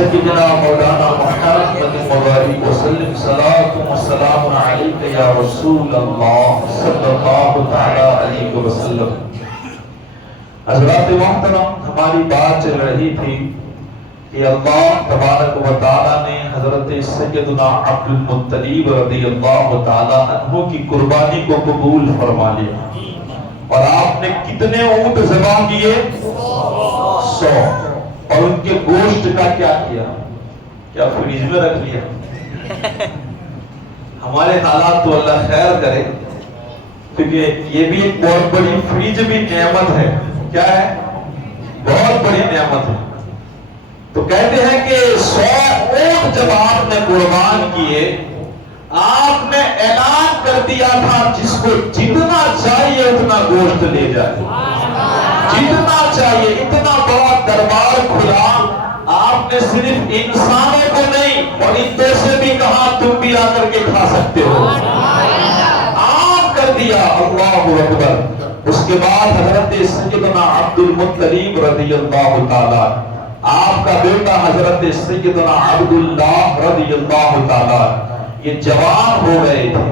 سيدنا مولانا محمد مبارک وسلم صلاۃ و سلام علیک یا رسول اللہ صلی اللہ تعالی علیہ وسلم۔ حضرات محترم، ہماری بات چل رہی تھی کہ اللہ تبارک و تعالی نے حضرت سیدنا عبد المطلب رضی اللہ تعالی عنہ کی قربانی کو قبول فرما لیا، اور آپ نے کتنے اونٹ ذبح کیے؟ 100۔ اور ان کے گوشت کا کیا کیا؟ کیا فریج میں رکھ لیا؟ ہمارے حالات تو اللہ خیر کرے، کیونکہ یہ بھی ایک بہت بڑی فریج بھی نعمت ہے۔ کیا ہے؟ بہت بڑی نعمت ہے۔ تو کہتے ہیں کہ 100 اونٹ جب آپ نے قربان کیے، آپ نے اعلان کر دیا تھا جس کو جتنا چاہیے اتنا گوشت لے جائے، جتنا چاہیے۔ اتنا بڑا دربار کھلا، آپ نے صرف انسانوں کو نہیں فرشتوں سے بھی کہا تم بھی آ کر کے کھا سکتے ہو، عام کر دیا۔ اللہ اکبر۔ اس کے بعد حضرت سیدنا عبد المطلب رضی اللہ تعالیٰ، آپ کا بیٹا حضرت سیدنا عبداللہ رضی اللہ تعالیٰ، یہ جوان ہو گئے تھے۔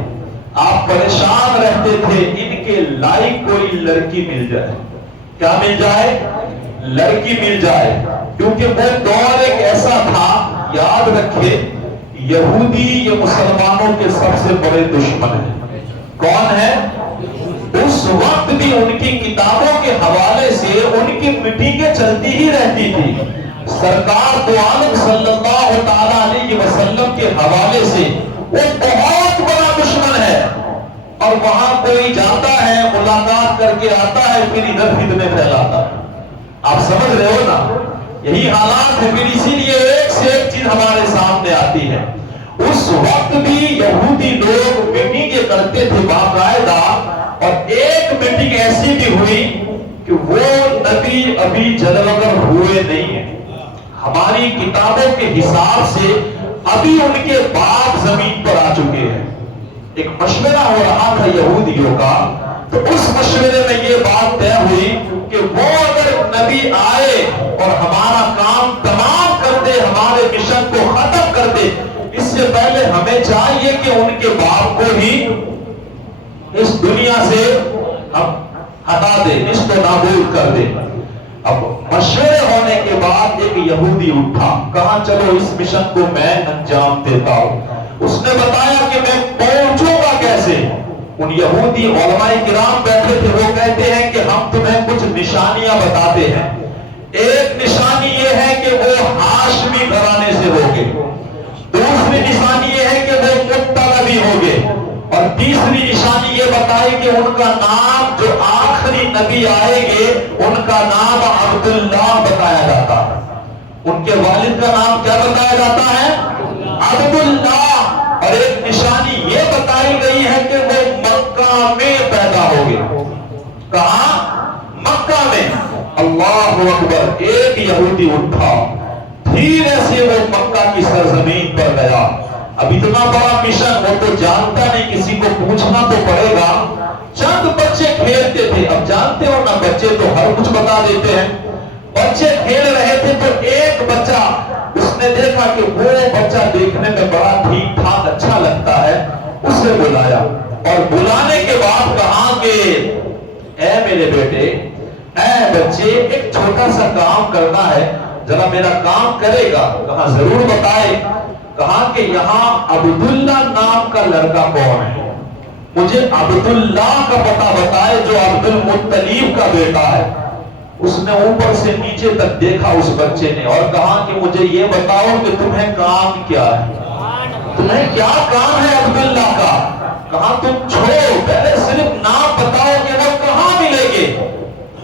آپ پریشان رہتے تھے ان کے لائق کوئی لڑکی مل جائے۔ کیا مل جائے؟ لڑکی مل جائے، کیونکہ وہ دور ایک ایسا تھا، یاد رکھے، یہودی یہ مسلمانوں کے سب سے بڑے دشمن ہیں۔ کون ہے؟ اس وقت بھی ان کی کتابوں کے حوالے سے ان کی میٹنگیں چلتی ہی رہتی تھی۔ سرکار دو عالم صلی اللہ تعالیٰ علیہ وسلم کے حوالے سے وہ بہت بڑا دشمن ہے، اور وہاں کوئی جاتا ہے ملاقات کر کے آتا ہے، پھر ادھر فتنے پھیلاتا ہے۔ آپ سمجھ رہے ہو نا؟ یہی حالات ہے۔ پھر اسی لیے ایک سے ایک چیز ہمارے سامنے آتی ہے۔ اس وقت بھی یہودی لوگ میٹنگیں کرتے تھے باقاعدہ، اور ایک میٹنگ ایسی بھی ہوئی کہ وہ نبی ابھی جلوگر ہوئے نہیں ہیں۔ ہماری کتابوں کے حساب سے ابھی ان کے باپ زمین پر آ چکے ہیں۔ ایک مشورہ ہو رہا تھا یہودیوں کا، تو اس مشورے میں یہ بات طے ہوئی کہ وہ اگر نبی آئے اور ہمارا کام تمام کر دے، ہمارے مشن کو ختم کر دے، اس سے پہلے ہمیں چاہیے کہ ان کے باپ کو ہی اس دنیا سے ہم ہٹا دے، اس کو نابود کر دے۔ اب مشورے ہونے کے بعد ایک یہودی اٹھا، کہا چلو اس مشن کو میں انجام دیتا ہوں۔ اس نے بتایا کہ میں پہنچوں گا کیسے۔ ان یہودی علماء کرام بیٹھے تھے، وہ کہتے ہیں کہ ہم تمہیں کچھ نشانیاں بتاتے ہیں۔ ایک نشانی یہ ہے کہ وہ ہاشمی گھرانے سے ہوگے، دوسری نشانی یہ ہے کہ وہ مطلبی ہوگے، اور تیسری نشانی یہ بتائی کہ ان کا نام جو آخری نبی آئیں گے ان کا نام عبداللہ بتایا جاتا ہے۔ ان کے والد کا نام کیا بتایا جاتا ہے؟ عبداللہ۔ اور ایک نشانی یہ بتائی گئی ہے کہ وہ مکہ میں پیدا ہوگے۔ کہاں؟ مکہ میں۔ اللہ اکبر۔ ایک یہودی اٹھا، دھیرے سے وہ مکہ کی سرزمین پر گیا۔ اب اتنا بڑا مشن، وہ تو جانتا نہیں، کسی کو پوچھنا تو پڑے گا۔ چند بچے کھیلتے تھے، اب جانتے ہو نا بچے تو ہر کچھ بتا دیتے ہیں۔ بچے کھیل رہے تھے تو ایک بچہ، اس نے دیکھا کہ وہ بچہ دیکھنے میں بڑا ٹھیک ٹھاک اچھا لگتا ہے، اسے بلایا، اور بلانے کے بعد کہا کہ اے میرے بیٹے، اے بچے، ایک چھوٹا سا کام کرنا ہے، ذرا میرا کام کرے گا؟ کہا ضرور بتائے۔ کہا کہ یہاں عبداللہ نام کا لڑکا کون ہے؟ مجھے عبداللہ کا پتہ بتائے جو عبد المطلب کا بیٹا ہے۔ اس نے اوپر سے نیچے تک دیکھا اس بچے نے، اور کہا کہ مجھے یہ بتاؤ کہ تمہیں کام کیا ہے، تمہیں کیا کام ہے عبداللہ کا؟ کہا تم چھوڑو، پہلے صرف نام بتاؤ کہ وہ کہاں ملیں گے۔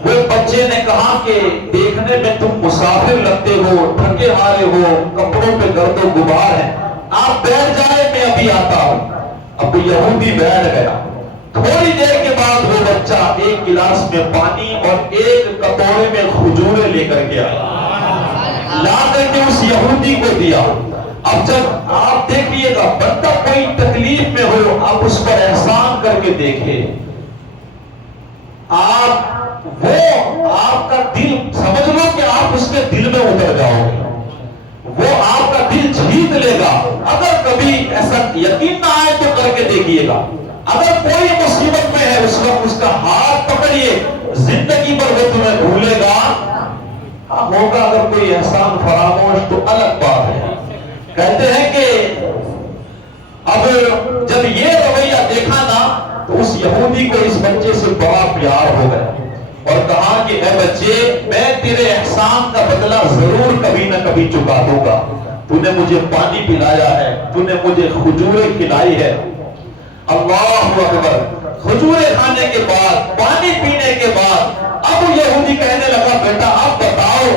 وہ بچے نے کہا کہ دیکھنے میں تم مسافر لگتے ہو، تھکے ہارے ہو، کپڑوں پہ گرد و غبار ہے، آپ بیٹھ جائے، میں ابھی آتا ہوں۔ اب یہودی بیٹھ گیا۔ تھوڑی دیر کے بعد وہ بچہ ایک گلاس میں پانی اور ایک کٹورے میں کھجورے لے کر کے آیا، لا کر کے اس یہودی کو دیا۔ اب جب آپ دیکھیے گا بندہ کوئی تکلیف میں ہو، آپ اس پر احسان کر کے دیکھیں، آپ کا دل سمجھ لو کہ آپ اس کے دل میں اتر جاؤ گے۔ وہ جیت لے گا. اگر کبھی ایسا یقین نہ آئے تو کر کے دیکھیے گا. اگر کوئی مصیبت میں ہے اس وقت اس کا ہاتھ پکڑیے, زندگی پر وہ تمہیں بھولے گا. ہاں ہوگا اگر کوئی احسان فراموش تو الگ بات ہے. کہتے ہیں کہ اب جب یہ رویہ دیکھا نا تو اس یہودی کو اس بچے سے بڑا پیار ہو گیا اور کہا کہ اے بچے, میں تیرے احسان کا بدلہ ضرور کبھی نہ کبھی چکا دوں گا. تو نے مجھے پانی پلایا ہے, تو نے مجھے کھجوریں کھلائی ہے. اللہ اکبر. کھجوریں کھانے کے بعد, پانی پینے کے بعد اب یہودی کہنے لگا بیٹا اب بتاؤ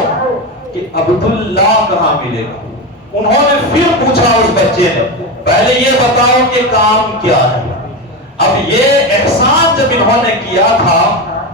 کہ عبداللہ کہاں ملے گا. انہوں نے پھر پوچھا اس بچے نے, پہلے یہ بتاؤ کہ کام کیا ہے. اب یہ احسان جب انہوں نے کیا تھا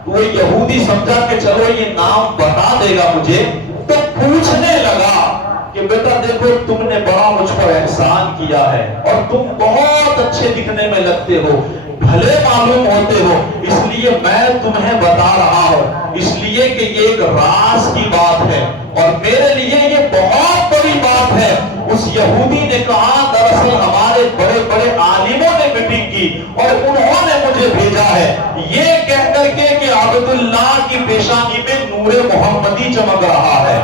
تو وہ یہودی سمجھا کہ چلو یہ نام بتا دے گا مجھے, تو پوچھنے لگا کہ بیٹا دیکھو تم نے بڑا مجھ پر احسان کیا ہے اور تم بہت اچھے دکھنے میں لگتے ہو, بھلے معلوم ہوتے ہو, اس لیے میں تمہیں بتا رہا ہوں, اس لیے کہ یہ ایک راز کی بات ہے اور میرے لیے یہ بہت بڑی بات ہے. اس یہودی نے کہا دراصل ہمارے بڑے بڑے عالموں نے میٹنگ کی اور انہوں نے مجھے بھیجا ہے یہ کہہ کر کے کہ عبداللہ کی پیشانی میں نور محمدی چمک رہا ہے.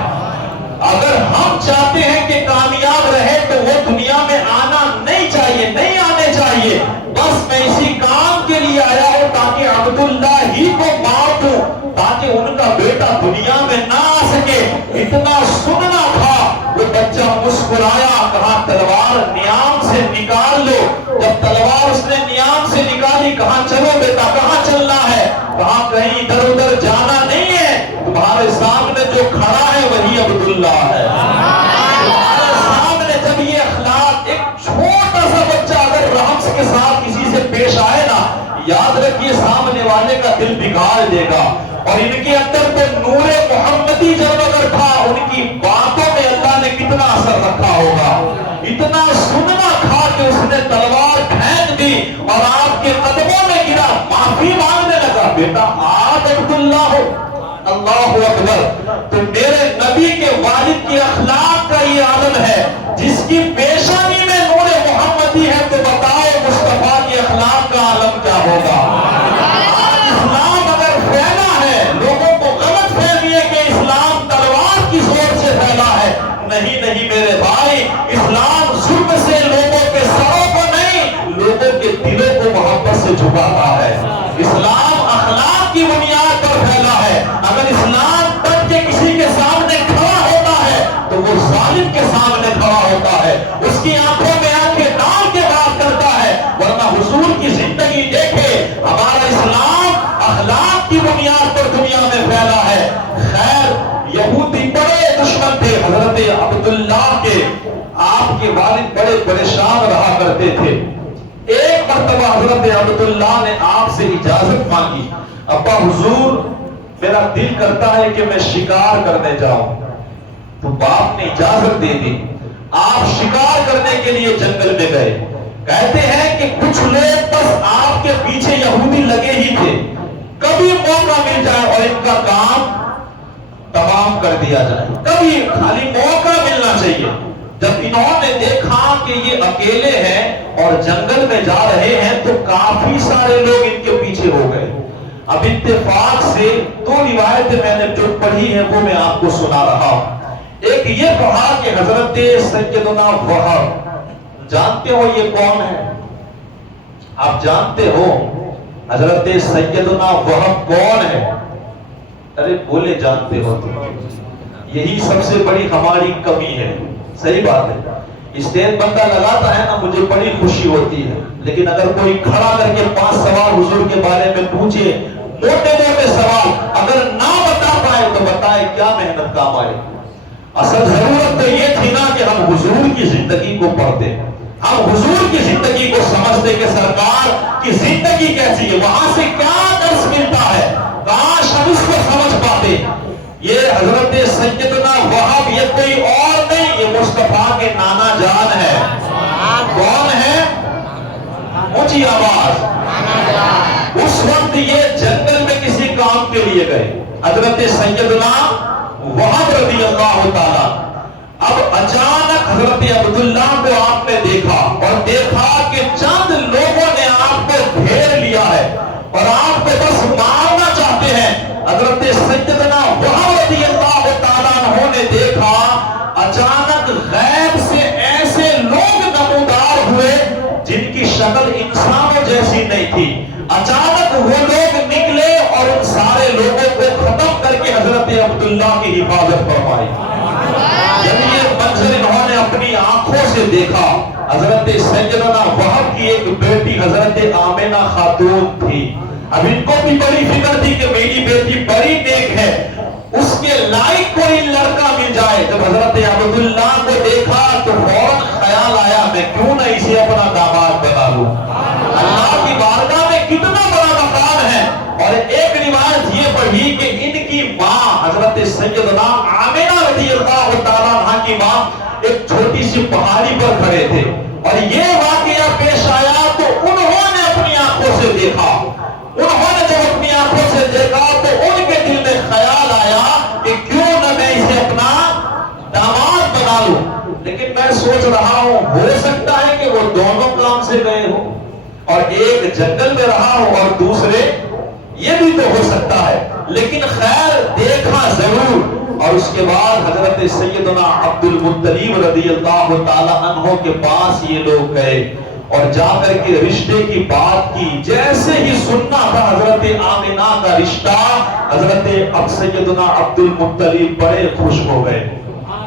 اگر ہم چاہتے ہیں کہ کامیاب رہے تو وہ دنیا میں آنا نہیں چاہیے, نہیں آنے چاہیے. بس میں اسی کام کے لیے آیا ہوں تاکہ عبداللہ ہی کو مار دوں, تاکہ ان کا بیٹا دنیا میں نہ آ سکے. اتنا سننا تھا. وہ بچہ مسکرایا, کہا تلوار نیام سے نکال لو. جب تلوار اس نے نیام سے نکالی, کہا چلو بیٹا کہاں چلنا ہے. کہا کہیں ادھر ادھر جانا نہیں ہے, تمہارے سامنے جو کھڑا ہے وہی عبداللہ ہے. تمہارے سامنے جب یہ اخلاق, ایک چھوٹا سا بچہ اگر رحمت کے ساتھ کسی سے پیش آئے نا, یاد رکھیے سامنے والے کا دل بگاڑ دے گا. اور ان کے اندر تو نور محمدی جب اگر تھا, ان کی باتوں میں اللہ نے کتنا اثر رکھا ہوگا. اتنا سننا تھا کہ اس نے تلوار پھینک دی اور آپ کے قدموں میں گرا, معافی مانگنے لگا, بیٹا آپ عبداللہ ہو. اللہ اکبر. تو میرے نبی کے والد کی اخلاق کا یہ عالم ہے, جس کی پیشانی میں نور محمدی ہے, تو بتائے مصطفیٰ کی اخلاق کا عالم کیا ہوگا. اسلام اگر پھیلا ہے, لوگوں کو غلط فہمی ہے کہ اسلام تلوار کی زور سے پھیلا ہے. نہیں نہیں میرے بھائی, اسلام ظلم سے لوگوں کے سروں کو نہیں, لوگوں کے دلوں کو محبت سے جھکاتا ہے. اسلام اخلاق کی بنیاد پر پھیلا ہے. اگر اسلام ڈٹ کے کسی کے سامنے کھڑا ہوتا ہے تو وہ ظالم کے سامنے کھڑا ہوتا ہے, اس کی آنکھوں میں آنکھیں ڈال کے بات کرتا ہے. ورنہ حضور کی زندگی دیکھے, ہمارا اسلام اخلاق کی بنیاد پر دنیا میں پھیلا ہے. خیر, یہودی بڑے دشمن تھے حضرت عبداللہ کے. آپ کے والد بڑے پریشان رہا کرتے تھے. ایک مرتبہ حضرت عبداللہ نے آپ سے اجازت مانگی, ابا حضور میرا دل کرتا ہے کہ میں شکار کرنے جاؤں. تو باپ نے اجازت دے دی. آپ شکار کرنے کے لیے جنگل میں گئے. کہتے ہیں کہ کچھ لوگ بس آپ کے پیچھے یہودی لگے ہی تھے, کبھی موقع مل جائے اور ان کا کام تمام کر دیا جائے, کبھی خالی موقع ملنا چاہیے. جب انہوں نے دیکھا کہ یہ اکیلے ہیں اور جنگل میں جا رہے ہیں تو کافی سارے لوگ ان کے پیچھے ہو گئے. اب اتفاق سے دو روایتیں میں نے جو پڑھی ہیں وہ میں آپ کو سنا رہا ہوں. ایک یہ پڑھا کہ حضرت سیدنا وہب, جانتے ہو یہ کون ہے؟ آپ جانتے ہو حضرت سیدنا وہب کون ہے؟ ارے بولے جانتے ہو تو یہی سب سے بڑی ہماری کمی ہے. صحیح بات ہے, اسٹیج بندہ لگاتا ہے نا, مجھے بڑی خوشی ہوتی ہے, لیکن اگر کوئی کھڑا کر کے 5 سوال حضور کے بارے میں پوچھے, موٹے موٹے سوال, اگر نہ بتا پائے تو بتائے کیا محنت کام آئے. اصل ضرورت تو یہ تھی نا کہ ہم حضور کی زندگی کو پڑھتے, ہم حضور کی زندگی کو سمجھتے کہ سرکار کی زندگی کیسی ہے, وہاں سے کیا درس ملتا ہے. کاش ہم اس کو سمجھ پاتے. یہ حضرت سیدنا وہب یہ کوئی اور نہیں, یہ مصطفیٰ کے نانا جان ہے. کون ہے؟ اونچی آواز. اس وقت یہ جنگل میں کسی کام کے لیے گئے, حضرت سیدنا وہب رضی اللہ تعالیٰ. اب اچانک حضرت عبداللہ کو آپ نے دیکھا اور دیکھا کہ چند لوگوں نے آپ کو گھیر لیا ہے اور آپ کو بس مارنا چاہتے ہیں، حضرت سیدنا وہب رضی اللہ تعالیٰ عنہ نے دیکھا اچانک غیب سے ایسے لوگ نمودار ہوئے جن کی شکل انسانوں جیسی نہیں تھی. اچانک وہ لوگ نکلے اور ان سارے لوگوں کو ختم کر کے حضرت عبداللہ کی حفاظت فرمائی. جب یہ منظر انہوں نے اپنی آنکھوں سے دیکھا، حضرت سیدنا وہب کی ایک بیٹی حضرت آمنہ خاتون تھی. اب ان کو بھی بڑی فکر تھی کہ میری بیٹی بڑی نیک ہے، اس کے لائق کوئی لڑکا مل جائے. جب حضرت عبداللہ کو دیکھا تو فوراً خیال آیا میں کیوں نہ اسے اپنا داماد بنا لوں. اللہ کی بارگاہ میں کتنا بڑا مقام ہے. اور ایک روایت یہ پڑھی کہ ان کی ماں حضرت سیدنا آمنہ رضی اللہ تعالیٰ عنہ کی ماں ایک چھوٹی سی پہاڑی پر کھڑے تھے اور یہ واقعہ پیش آیا تو انہوں نے اپنی آنکھوں سے دیکھا. انہوں نے جب اپنی آنکھوں سے دیکھا تو ان کے دل میں خیال آیا کہ کیوں نہ میں اسے اپنا داماد بنا لوں. لیکن میں سوچ رہا ہوں ہو سکتا ہے کہ وہ دونوں کام سے گئے ہو اور ایک جنگل میں رہا ہو اور دوسرے، یہ بھی تو ہو سکتا ہے. لیکن خیر دیکھا ضرور. اور اس کے بعد حضرت سیدنا عبد المطلب رضی اللہ تعالی عنہ کے پاس یہ لوگ گئے اور جا کر کے رشتے کی بات کی. جیسے ہی سننا تھا حضرت آمنہ کا رشتہ، حضرت اب سیدنا عبد المطلب بڑے خوش ہو گئے،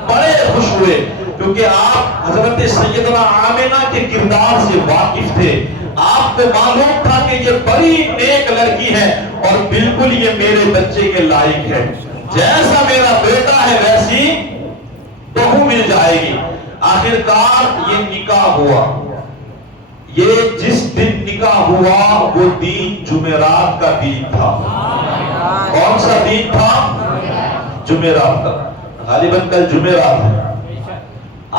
بڑے خوش ہوئے، کیونکہ آپ حضرت سیدنا آمنہ کے کردار سے واقف تھے. آپ کو معلوم تھا کہ یہ بڑی نیک لڑکی ہے اور بالکل یہ میرے بچے کے لائق ہے. جیسا میرا بیٹا ہے ویسی بہو مل جائے گی. آخرکار یہ نکاح ہوا. یہ جس دن نکاح ہوا وہ دن جمعرات کا دن تھا. کون سا دن تھا؟ جمعرات کا. غالباً کل جمعرات ہے.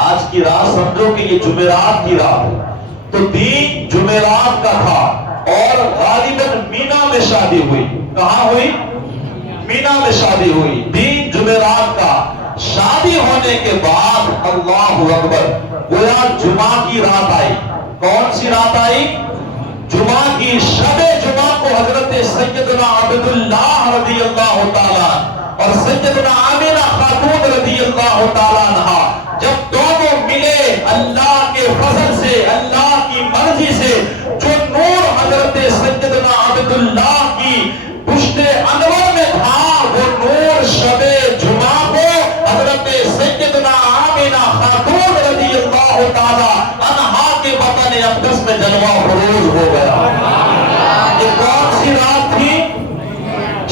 آج کی رات سمجھو کہ یہ جمعرات کی رات ہے تو دن جمعرات کا تھا اور غالباً مینا میں شادی ہوئی. کہاں ہوئی؟ مینا میں شادی ہوئی. دن جمعرات کا. شادی ہونے کے بعد اللہ اکبر گویا جمعہ کی رات آئی. کون سی رات آئی؟ جمعہ کی. شب جمعہ کو حضرت سیدنا عبداللہ رضی اللہ تعالیٰ اور سیدنا آمنہ خاتون رضی اللہ تعالیٰ عنہ جب دونوں ملے، اللہ کے فضل سے، اللہ کی مرضی سے جو نور حضرت سیدنا عبداللہ کی پشت انور میں تھا، وہ نور شب جمعہ کو حضرت سیدنا آمنہ خاتون رضی اللہ تعالیٰ عنہا کے وطن اقدس میں جلوہ فروز ہو گیا. یہ کون سی رات تھی؟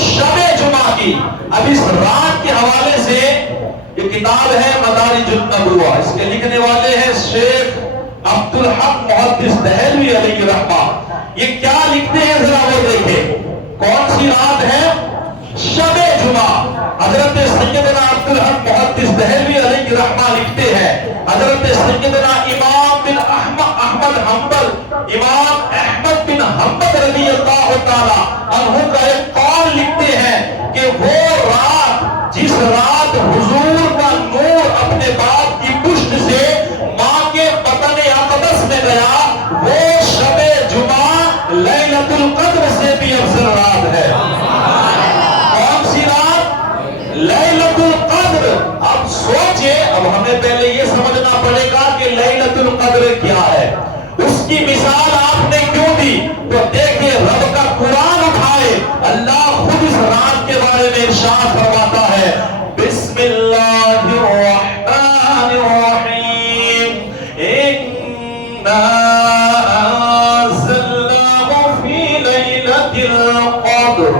شب جمعہ کی. اب اس رات کے حوالے سے یہ کتاب ہے مدارج النبوہ. اس کے لکھنے والے ہیں شیخ عبدالحق محدث دہلوی علیہ رحمہ. یہ کیا لکھتے ہیں ذرا وہ دیکھیں. کون سی رات ہے؟ شب جمعہ. حضرت سیدنا عبدالحق محدث دہلوی علیہ رحمہ لکھتے ہیں حضرت سیدنا امام بن احمد حنبل، امام احمد بن حنبل رضی اللہ تعالی عنہ کا ایک قول لکھتے ہیں کہ وہ رات جس رات حضور کا نور اپنے باپ کی پشت سے ماں کے بطن اقدس میں گیا، وہ شب جمعہ لیلۃ القدر سے بھی افضل رات ہے. کون سی رات؟ لیلۃ القدر. اب سوچئے، اب ہمیں پہلے یہ سمجھنا پڑے گا کہ لیلۃ القدر کیا ہے. اس کی مثال آپ نے کیوں دی؟ تو دیکھیں رب کا قرآن اٹھائے، اللہ خود اس رات کے بارے میں ارشاد فرماتا ہے بسم اللہ الرحمن الرحیم اِنَّا أَنزَلْنَاهُ فِي لَيْلَةِ الْقَدْرِ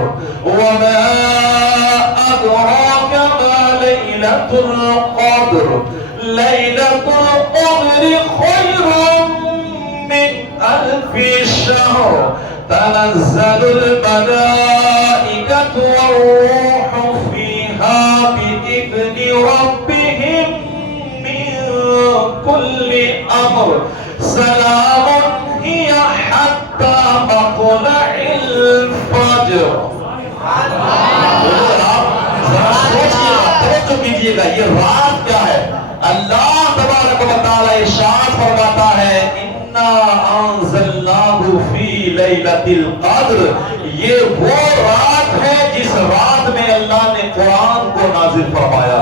وَمَا أَدْرَاكَ مَا لَيْلَةُ الْقَدْرِ لَيْلَةُ الْقَدْرِ خَيْرٌ مِّنْ أَلْفِ شَهْرٍ تَنَزَّلُ الْمَلَائِكَةُ وَالرُّوحُ فِيهَا بِإِذْنِ رَبِّهِمْ مِنْ كُلِّ أَمْرٍ سَلَامٌ هِيَ حَتَّى مَطْلَعِ الْفَجْرِ. ذرا سوچئے، توجہ کیجئے گا، یہ رات کیا ہے؟ اللہ تبارک و اللہ ارشاد فرماتا ہے انا انزلناہ فی لیلۃ القدر، یہ وہ رات ہے جس رات میں اللہ نے قرآن کو نازل فرمایا۔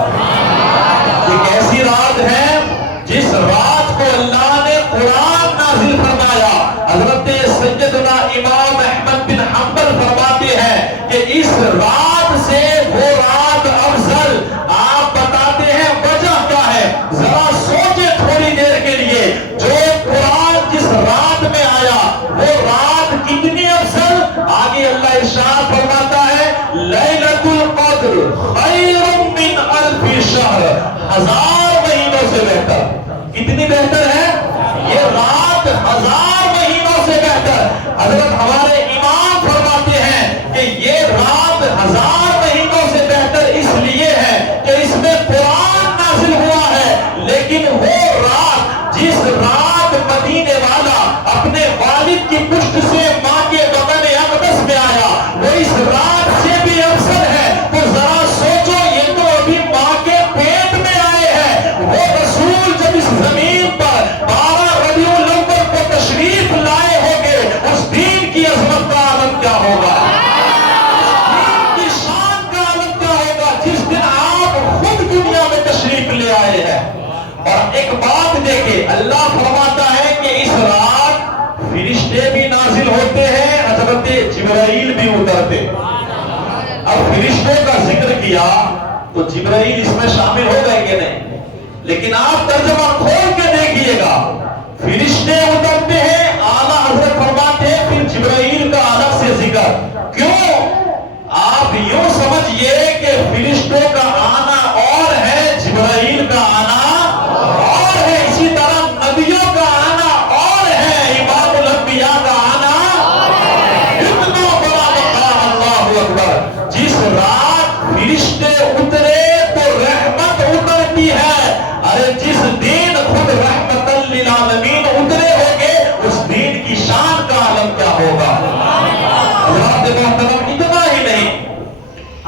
یہ کیسی رات ہے؟ جس رات کو اللہ نے قرآن نازل فرمایا۔ حضرت سیدنا امام احمد بن حنبل فرماتے ہیں کہ اس رات سے وہ رات افضل، آپ بتاتے ہیں وجہ کیا ہے؟ ذرا سوچے تھوڑی دیر کے لیے، جو قرآن جس رات میں آیا وہ رات کتنی افضل؟ آگے اللہ ارشاد فرماتا ہے لیلۃ القدر خیر من الف شہر، 1000 مہینوں سے بہتر۔ کتنی بہتر ہے یہ رات؟ 1000 مہینوں سے بہتر۔ حضرت ہمارے امام فرماتے ہیں کہ یہ رات 1000 مہینوں سے بہتر اس لیے ہے کہ اس میں قرآن نازل ہوا ہے، لیکن وہ رات جس رات مدینے والا اپنے والد کی پشت سے ماں کے بطن اقدس میں آیا، وہ اس رات سے بھی افضل ہے۔ تو ذرا سوچو، یہ تو ابھی ماں کے پیٹ میں آئے ہیں، وہ رسول جب اس زمین پر 12 ربیع الاول کو تشریف لائے ہوں گے، اس دین کی عظمت کا عالم کیا ہوگا، دین کی شان کا عالم کیا ہوگا جس دن آپ خود دنیا میں تشریف لے آئے ہیں۔ اور ایک بات دیکھیں، اللہ فرماتا ہے کہ اس رات فرشتے بھی نازل ہوتے ہیں، حضرت جبرائیل بھی اترتے۔ اب فرشتوں کا ذکر کیا تو جبرائیل اس میں شامل ہو گئے کہ نہیں؟ لیکن آپ ترجمہ کھول کے دیکھیے گا، فرشتے اترتے ہیں، اعلیٰ حضرت فرماتے ہیں، پھر جبرائیل کا الگ سے ذکر کیوں؟ آپ یوں سمجھئے کہ فرشتوں کا آنا اور ہے، جبرائیل کا آنا اور ہے، اسی طرح نبیوں کا آنا اور ہے، امام الانبیاء کا آنا اور ہے۔ اتنا بڑا مقام، اللہ اکبر! جس رات فرشتے اترے تو رحمت اترتی ہے۔ ارے جس دین خود رحمت للعالمین اترے ہوگے، اس دین کی شان کا عالم کیا ہوگا۔ حضرات محترم، اتنا ہی نہیں،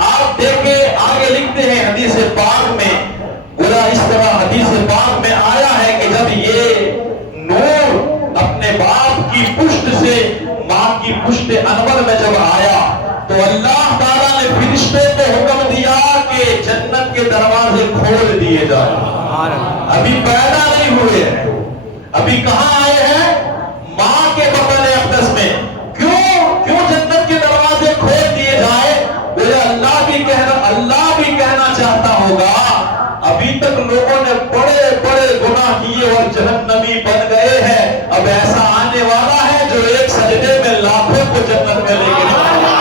آپ دیکھیں آگے لکھتے ہیں حدیث پاک میں، گویا اس طرح حدیث پاک میں آیا ہے کہ جب یہ نور اپنے باپ کی پشت سے ماں کی پشت انور میں جب آیا تو اللہ تعالیٰ نے فرشتے کو حکم دیا کہ جنت کے دروازے کھول دیے جائیں۔ ابھی پیدا نہیں ہوئے ہیں، ابھی کہاں آئے ہیں؟ ماں کے بطن اقدس میں۔ کیوں جنت کے دروازے کھول دیے جائے؟ اللہ بھی کہنا چاہتا ہوگا ابھی تک لوگوں نے بڑے بڑے گناہ کیے اور جہنمی بن گئے ہیں، اب ایسا آنے والا ہے جو ایک سجدے میں لاکھوں کو جنت میں لے کے جائے گا۔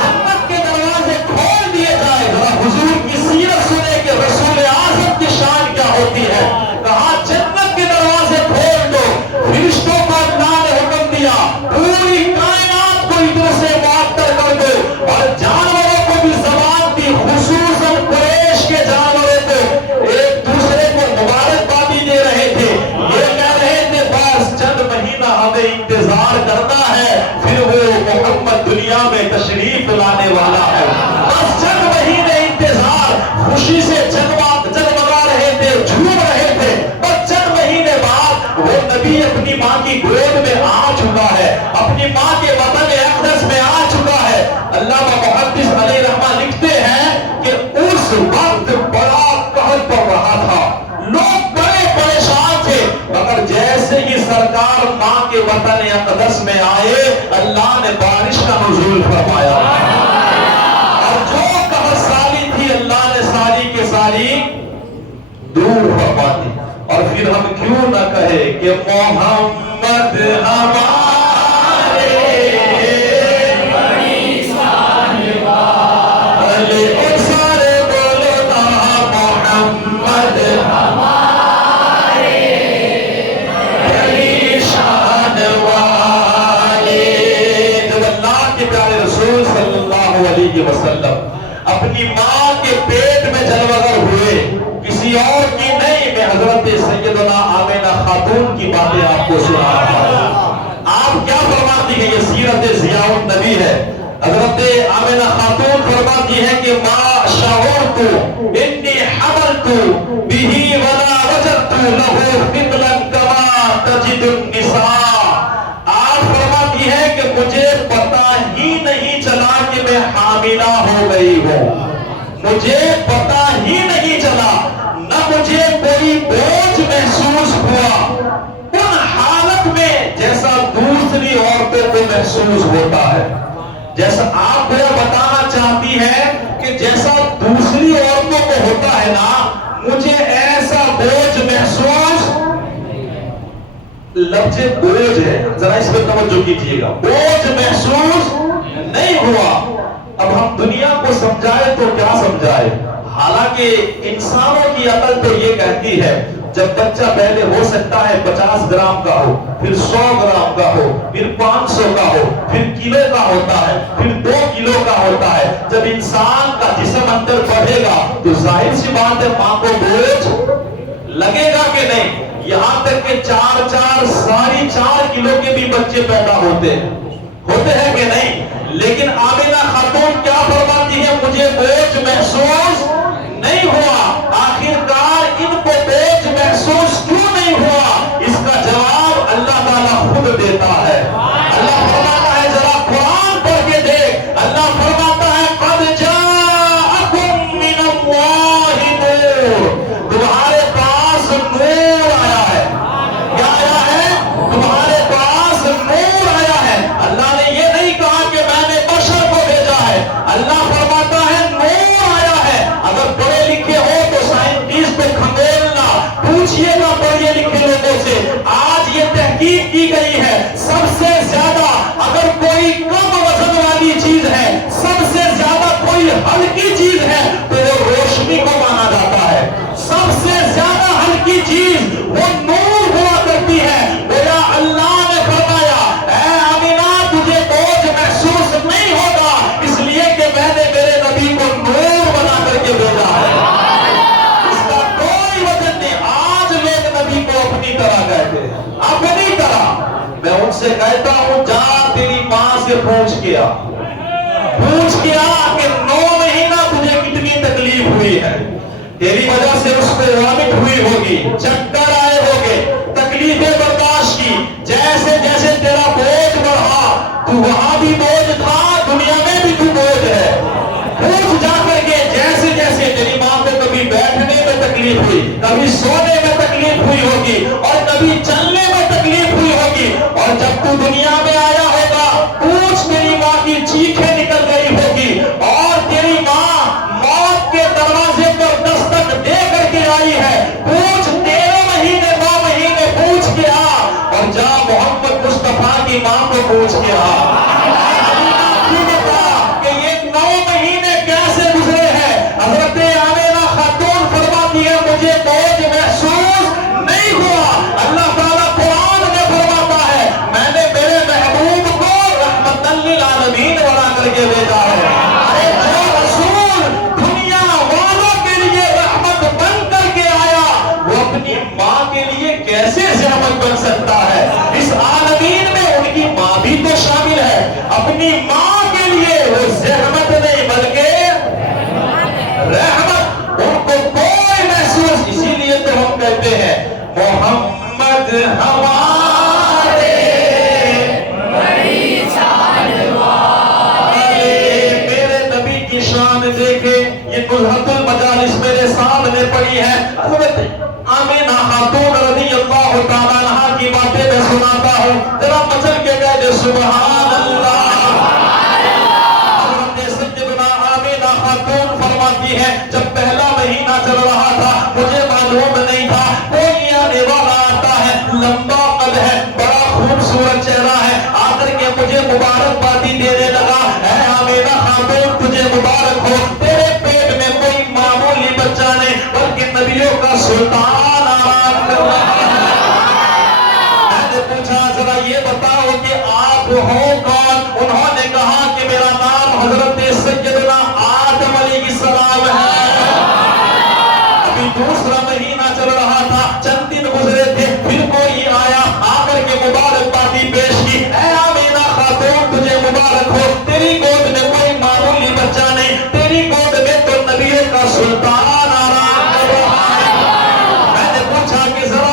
جنت کے دروازے کھول دیے جائے۔ ذرا حضور کی سیرت سنے کہ رسول اعظم کی شان کیا ہوتی ہے۔ کہا جنت کے دروازے کھول دو، فرشتوں کو اللہ نے حکم دیا، پوری کائنات کو ادھر سے معطر کر دو، اور جانوروں کو بھی زبان دی، خصوصاً قریش کے جانوروں کو ایک دوسرے کو مبارکبادی دے رہے تھے، یہ کہہ رہے تھے بس چند مہینہ ہمیں انتظار کرنا ہے، پھر وہ محمد دنیا میں تشریف لانے والا ہے۔ بس چند مہینے انتظار، خوشی سے جگمگا رہے تھے، جھوم رہے تھے، بس چند مہینے بعد وہ نبی اپنی ماں کی گود میں آ چکا ہے، اپنی ماں کے وطن اقدس میں آ چکا ہے۔ علامہ محدث علیہ رحمہ لکھتے ہیں کہ اس وقت بڑا قہر پڑ رہا تھا، لوگ بڑے پریشان تھے، مگر جیسے ہی سرکار ماں کے وطن اقدس میں آئے، اللہ نے بارش کا نزول فرمایا، اور جو قہر سالی تھی اللہ نے ساری کے ساری دور فرما دی۔ اور پھر ہم کیوں نہ کہے کہ محمد ہمارے بڑی شان والے، اور سارے بولو نا محمد ہمارے بڑی شان والے۔ جب اللہ کے پیارے رسول صلی اللہ علیہ وسلم اپنی ماں کے پیٹ میں جلوگر ہوئے، کسی اور کی نہیں، میں حضرت سیدنا آمنہ خاتون کی باتیں آپ کو سنا رہا ہوں۔ آپ کیا فرماتی ہیں؟ یہ سیرت ضیاء النبی ہے۔ حضرت آمنہ خاتون فرماتی ہے کہ ما شعرت انی حملت به ولا وجدت له ثقلا كما تجد النساء. آپ فرماتی ہے کہ مجھے پتا ہی نہیں چلا کہ میں حاملہ ہو گئی ہوں. مجھے پتا ہی نہیں چلا, نہ مجھے کوئی بوجھ محسوس ہوا ان حالت میں جیسا دوسری عورتوں کو محسوس ہوتا ہے. جیسا آپ مجھے بتانا چاہتی ہے کہ جیسا دوسری عورتوں کو ہوتا ہے نا, مجھے ایسا بوجھ محسوس, لفظ بوجھ ہے, ذرا اس پہ توجہ کیجیے گا, بوجھ محسوس نہیں ہوا. اب ہم دنیا کو سمجھائے تو کیا سمجھائے, حالانکہ انسانوں کی عقل تو یہ کہتی ہے جب بچہ پہلے ہو سکتا ہے 50 گرام کا ہو, پھر 100 گرام کا ہو, پھر 500 کا ہو, پھر کلو کا ہوتا ہے, پھر 2 کلو کا ہوتا ہے. جب انسان کا جسم اندر بڑھے گا تو ظاہر سی بات ہے ماں کو بوجھ لگے گا کہ نہیں. یہاں تک کہ 4 کلو کے بھی بچے پیدا ہوتے ہیں کہ نہیں. لیکن آمینہ خاتون کیا فرماتی ہے, مجھے بوجھ محسوس نہیں ہوا. آخرکار ان کو بوجھ محسوس کیوں نہیں ہوا, اس کا جواب اللہ تعالیٰ خود دیتا ہے. اللہ فرماتا ہے, ذرا قرآن پڑھ کے دیکھ, اللہ فرماتا ہے قد جاءکم من اللہ نور, تمہارے پاس نور آیا ہے. کیا آیا ہے, تمہارے پاس نور آیا ہے. اللہ نے یہ نہیں کہا کہ میں نے بشر کو بھیجا ہے, اللہ فرماتا ہے نور آیا ہے. اگر پڑھے لکھے ہو تو سائنٹسٹ کو کھنگولنا, پوچھئے گا پڑھے لکھے لوگوں سے. آج یہ تحقیق کی گئی ہے سب سے زیادہ اگر کوئی کم وزن والی چیز ہے, سب سے زیادہ کوئی ہلکی چیز ہے تو وہ روشنی کو مانا جاتا ہے. سب سے زیادہ ہلکی چیز وہ نور ہوا کرتی ہے. گویا اللہ نے فرمایا اے آمینہ تجھے بوجھ محسوس نہیں ہوگا, اس لیے کہ میں نے میرے نبی کو نور بنا کر کے بھیجا ہے. اس کا کوئی وزن نہیں. آج لوگ نبی کو اپنی طرح کہتے ہیں, اپنی طرح. میں ان سے کہتا ہوں جا تیری ماں سے پوچھ کیا کہ 9 مہینہ تجھے کتنی تکلیف ہوئی ہے. تیری وجہ سے اس کو وامٹ ہوئی ہوگی, چکر آئے ہوگے, تکلیفیں برداشت کی. جیسے جیسے تیرا بوجھ بڑھا, تو وہاں بھی بوجھ تھا, دنیا میں بھی تو بوجھ ہے. پوچھ جا کر کے جیسے جیسے تیری ماں کو کبھی بیٹھنے میں تکلیف ہوئی, کبھی سونے میں تکلیف ہوئی ہوگی, اور کبھی چلنے میں تکلیف ہوئی ہوگی, اور جب تو دنیا میں آیا ہوگا پوچھ تیری ماں کی چیخیں نکل گئی ہوگی, اور تیری ماں موت کے دروازے پر دستک دے کر کے آئی ہے. پوچھ 13 مہینے 9 مہینے پوچھ کے آ, اور جا محمد مصطفیٰ کی ماں کو پوچھ کے آ. کہ یہ 9 مہینے کیسے گزرے ہیں. حضرت آمینہ خاتون فرماتی ہے مجھے بوجھ محسوس نہیں ہوا. اللہ تعالیٰ قرآن میں فرماتا ہے میں نے میرے محبوب کو رحمت للعالمین بنا کر کے بھیجا ہے. جو رسول دنیا والوں کے لیے رحمت بن کر کے آیا, وہ اپنی ماں کے لیے کیسے رحمت بن سکتا ہے. اس عالمین میں ان کی ماں بھی تو شامل ہے. اپنی ماں کے لیے وہ رحمت نہیں بلکہ رحمت ان کو کوئی محسوس. اسی لیے تو ہم کہتے ہیں محمد ہمارے بڑی شان والے. میرے نبی کی شان دیکھے. یہ نزہۃ المجالس میرے سامنے پڑی ہے. حضرت آمینہ خاتون رضی اللہ تعالیٰ عنہا کی باتیں میں سناتا ہوں, ذرا مچل کے کہہ دے سبحان اللہ. حضرت سیدنا آمینہ خاتون فرماتی ہے جب پہلا مہینہ چل رہا تھا مجھے معلوم نہیں تھا کوئی آنے والا آتا ہے, لمبا قد ہے, بڑا خوبصورت چہرہ ہے, آ کر کے مجھے مبارکبادی دینے لگا. اے آمینہ خاتون تجھے مبارک ہو, تیرے پیٹ میں کوئی معمولی بچہ نہیں بلکہ نبیوں کا سلطان آرام کر رہا ہے. میں نے پوچھا ذرا یہ بتاؤ کہ آپ ہو کون. انہوں نے کہا کہ میرا نام حضرت سیدنا آدم علیہ السلام ہے. ابھی دوسرا مہینہ چل رہا تھا, چند دن گزرے تھے, پھر کوئی آیا, آ کر کے مبارکبادی پیش کی. اے آمینہ خاتون تجھے مبارک ہو, تیری گود میں کوئی معمولی بچہ نہیں, تیری گود میں تو نبیوں کا سلطان آرام کر رہا ہے. میں نے پوچھا کہ ذرا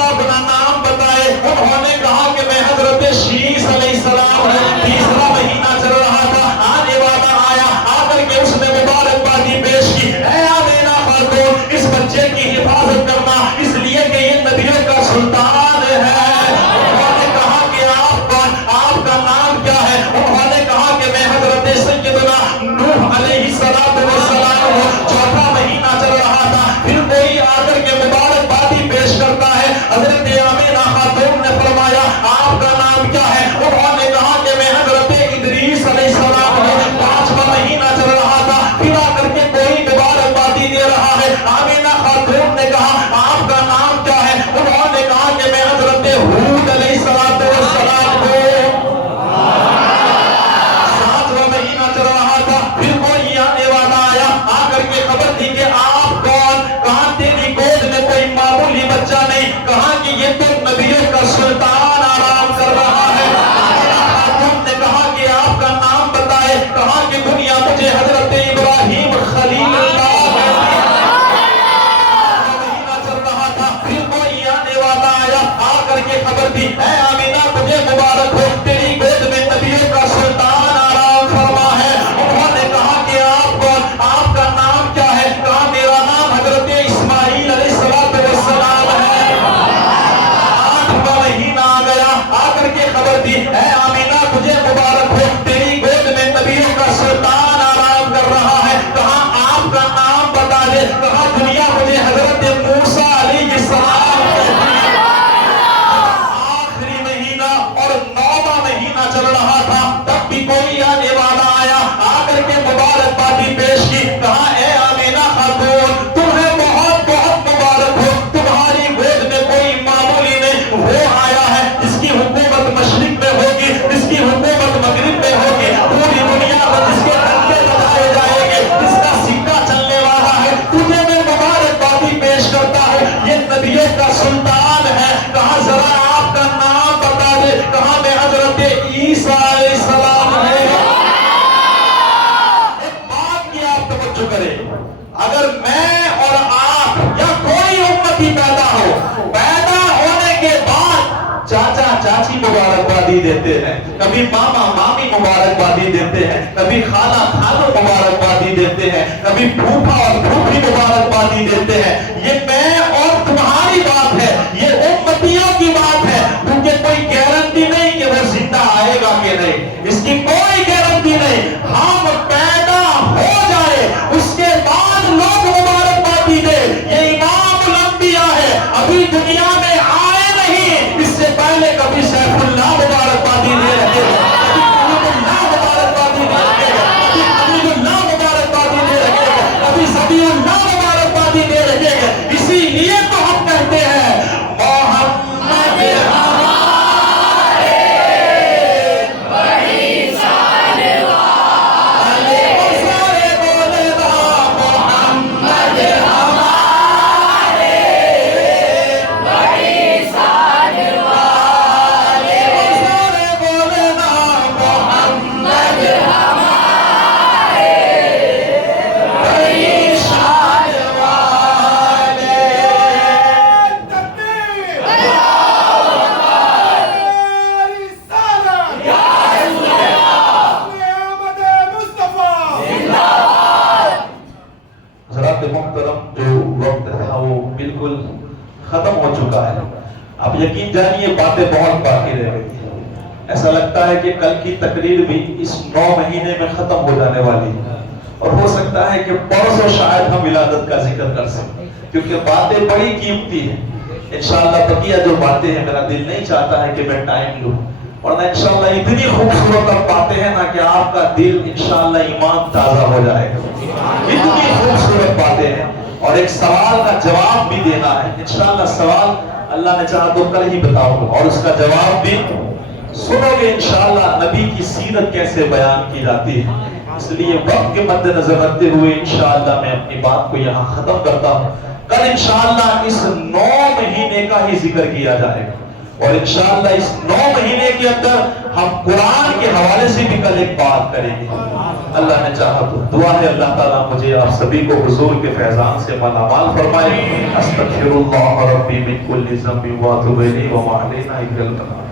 کا سلطان آرام کر رہا ہے. خاتون نے کہا کہ آپ کا نام بتائے. کہا کہ دنیا مجھے حضرت ابراہیم خلیل اللہ مہینہ چل رہا تھا. پھر کوئی آنے والا آیا, آ کر کے خبر دی, اے آمینہ تجھے مبارک ہو, تیری گود میں نبیوں کا سلطان آرام فرما ہے. انہوں نے کہا کہ آپ کون, آپ کا نام کیا ہے؟ کہا میرا نام حضرت اسماعیل علیہ السلام ہے. 8واں مہینہ آ گیا, آ کر کے خبر دی, اے آمینہ تجھے مبارک ہو, تیری گود میں نبیوں کا سلطان آرام کر رہا ہے. کہا آپ کا نام بتا دے. کہا دنیا مجھے حضرت موسیٰ علیہ السلام کہتی ہے. آخری مہینہ اور 9واں مہینہ چل رہا تھا, تب بھی کوئی آنے والا آیا, آ کر کے مبارکبادی پیش کی. کہا اے آمینہ خاتون تمہیں بہت بہت مبارک ہو, تمہاری گود میں کوئی معمولی نہیں, وہ آیا ہے جس کی حکومت مشرق میں ہوگی, جس کی حکومت مغرب میں ہوگی, پوری دنیا میں جس کے ڈنکے بجائے جائیں گے, جس کا سکہ چلنے والا ہے. تجھے میں مبارکبادی پیش کرتا ہوں, یہ نبیوں کا سلطان ہے. کہا ذرا آپ کا نام بتا دے. کہا میں حضرت عیسیٰ علیہ السلام ہے. ایک بات کی آپ توجہ کریں, اگر میں اور آپ یا کوئی امتی پیدا ہو, پیدا ہونے کے بعد چاچا چاچی مبارکبادی دیتے ہیں, کبھی ماما مامی مبارکبادی دیتے ہیں, کبھی خالہ خالو مبارکبادی دیتے ہیں, کبھی پھوپھا اور پھوپھی مبارکبادی دیتے ہیں. یہ میں اور تمہاری بات ہے, یہ امتیوں کی بات ہے, کیونکہ کوئی گارنٹی نہیں کہ وہ زندہ آئے گا کہ نہیں, اس کی کوئی گارنٹی نہیں. ہم پیدا ہو جائے اس کے بعد لوگ مبارکبادی دے. یہ امام الانبیاء ہے, ابھی دنیا میں آئے نہیں, اس سے پہلے کبھی سیف اللہ مبارکبادی دے رہے ہیں, کبھی قریب اللہ مبارکبادی دے رہے ہیں, کبھی قریب اللہ مبارکبادی دے رہے ہیں, کبھی صدی اللہ مبارکبادی دے رہے ہیں. اسی لیے تو ہم کہتے ہیں محمد ہمارے بڑی شان والے, سارے بولے نا محمد ہمارے بڑی شان والے, سارے بولے نا محمد ہمارے بڑی شان والے. حضرات محترم, جو وقت تھا وہ بالکل ختم ہو چکا ہے. اب یقین جانیے باتیں بہت باقی رہ گئی. ایسا لگتا ہے کہ کل کی تقریر بھی اس 9 مہینے میں ختم ہو جانے والی ہے, اور ہو سکتا ہے کہ پرسوں شاید ہم ولادت کا ذکر کر سکیں, کیونکہ باتیں بڑی قیمتی ہیں. انشاءاللہ بقیہ جو باتیں ہیں میرا دل نہیں چاہتا ہے کہ میں ٹائم لوں, ورنہ انشاءاللہ اتنی خوبصورت اب باتیں ہیں نا کہ آپ کا دل انشاءاللہ ایمان تازہ ہو جائے گا. اتنی خوبصورت باتیں ہیں, اور ایک سوال کا جواب بھی دینا ہے. انشاءاللہ سوال اللہ نے چاہا تو کل ہی بتاؤں گا, اور اس کا جواب بھی سنو گے انشاءاللہ. نبی کی سیرت کیسے بیان کی جاتی ہے, اس لیے وقت کے مد نظر رکھتے ہوئے انشاءاللہ میں اپنی بات کو یہاں ختم کرتا ہوں. کل انشاءاللہ اس 9 مہینے کا ہی ذکر کیا جائے گا, اور انشاءاللہ اس 9 مہینے کے اندر ہم قرآن کے حوالے سے بھی کل ایک بات کریں گے. اللہ نے چاہا تو. دعا ہے اللہ تعالیٰ مجھے آپ سبھی کو حضور کے فیضان سے مالامال فرمائے. استغفر اللہ ربی من کل ذنب واتوب الیہ وما علینا الا البلاغ.